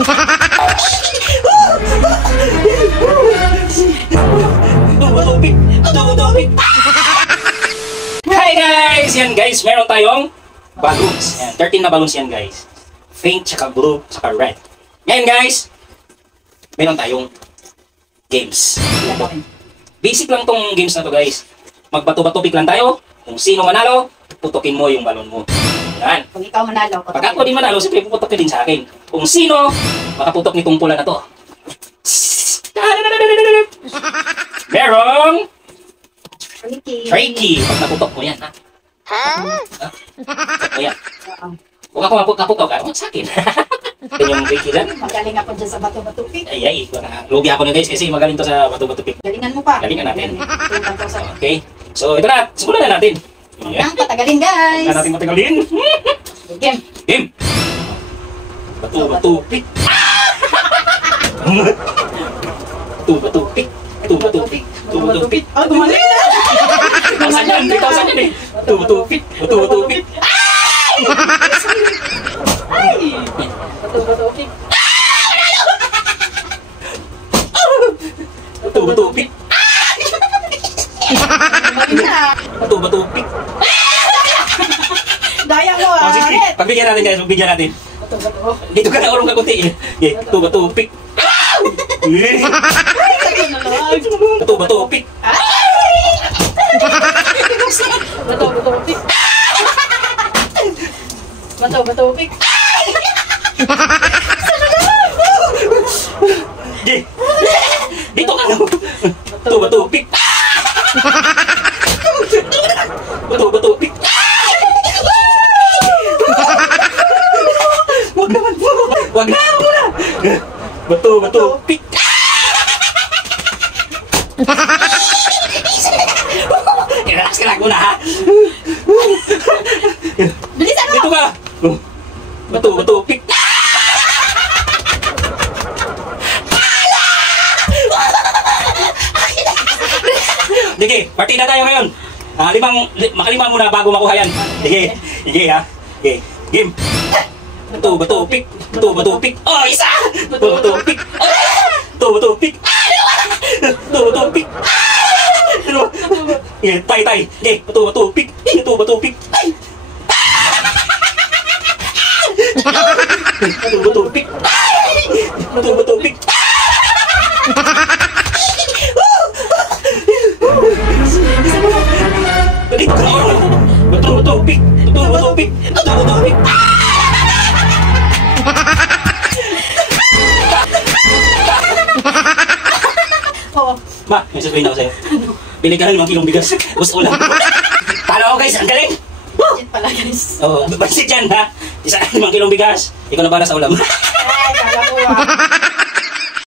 Hi guys! Yan guys, meron tayong balloons. Yan, 13 na balloons yan guys. Pink, tsaka blue, tsaka red. Ngayon guys, meron tayong games. Basic lang tong games na to guys. Magbato-bato-pick lang tayo. Kung sino manalo, putukin mo yung balon mo. Yan. Kung ikaw manalo, pag ako di manalo, siyempre puputok din sa akin. Kung sino, makaputok nitong pula na to. Merong tricky. Pag naputok mo yan, ha? Ayan. Kung ako maputok ka, sa akin. Yan yung tricky dyan. Magaling ako dyan sa bato-bato-pick. Ay, lugi ako na guys kasi magaling to sa bato-bato-pick. Galingan mo pa. Galingan natin. Okay. So, ito na. Simulan na natin. Ang patagalin guys. Huwag natin matagalin. Game. Game. Bato-bato-pick. Bato-bato-pick. Bato-bato-pick. Bato-bato-pick. Oh, gumali na. 3,000 yan eh. Bato-bato-pick. Bato-bato-pick. Ay! Bato-bato-pick. Bato-bato-pick. Bato-bato-pick. Daya mo ah. Sige, pagbigyan natin guys, pagbigyan natin. Bato-bato. Dito ka na urong ka kunti. Bato-bato-pick. Bato-bato-pick. Bato-bato-pick. Bato-bato-pick. Dito ka na. Bato-bato-pick. Bato-bato-pick. Wag naman po. Wag na muna. Bato-bato-pick. Relax ka lang muna ha. Bilisan mo. Dito ka. Bato-bato-pick. Sige, partida tayo ngayon. Makalima muna bago makuha yan. Sige, sige ha. Sige, game. Bato-bato-pick. Bato-bato-pick. Oh, isa! Bato-bato-pick. Bato-bato-pick. Bato-bato-pick. Tay-tay. Sige, bato-bato-pick. Bato-bato-pick. Bato-bato-pick. Bato-bato-pick. Bato-bato-pick. Bato-bato-pick. Bato-bato-pick. Oo. Ma, may sasabihin ako sa'yo. Bili ka ng 5 kilong bigas. Gusto ulam. Talo ako guys, ang galing! Budget pala guys. Oo, bansit yan ha. Isa 5 kilong bigas. Ikaw na para sa ulam. Ay, kala ko ah.